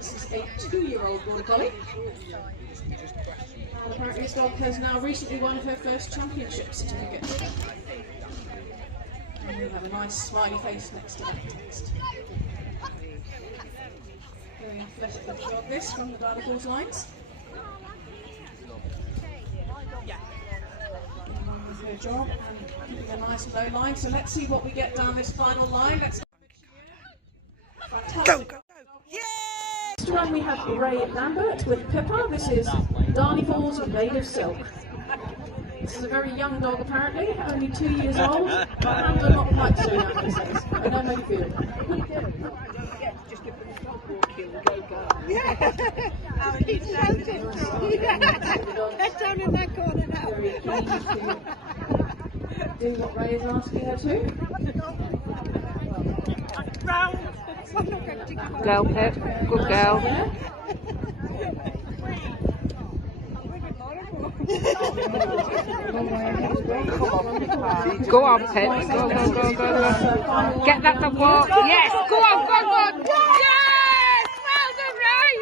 This is a 2-year-old border collie. And apparently this dog has now recently won her first championship certificate. And we have a nice smiley face next to that text. Very athletic little dog this from the Darley Falls lines. With her job and keeping a nice low line. So let's see what we get down this final line. Let's fantastic. Go, go, go. Next one we have Ray Lambert with Pippa. This is Darley Falls Made of Silk. This is a very young dog apparently, only 2 years old, but hands are not quite so young, he says. I know how you feel. Just give them a stop walking and go, go. Yeah. He's Head down in that corner now. Very keen to do what Ray is asking her to. Girl, Pip. Good girl. Go on, Pip. Go, go, go, go, go. Get that to walk. Yes, go on, go on. Yes! Well done, Ray.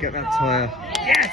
Get that tyre. Yes!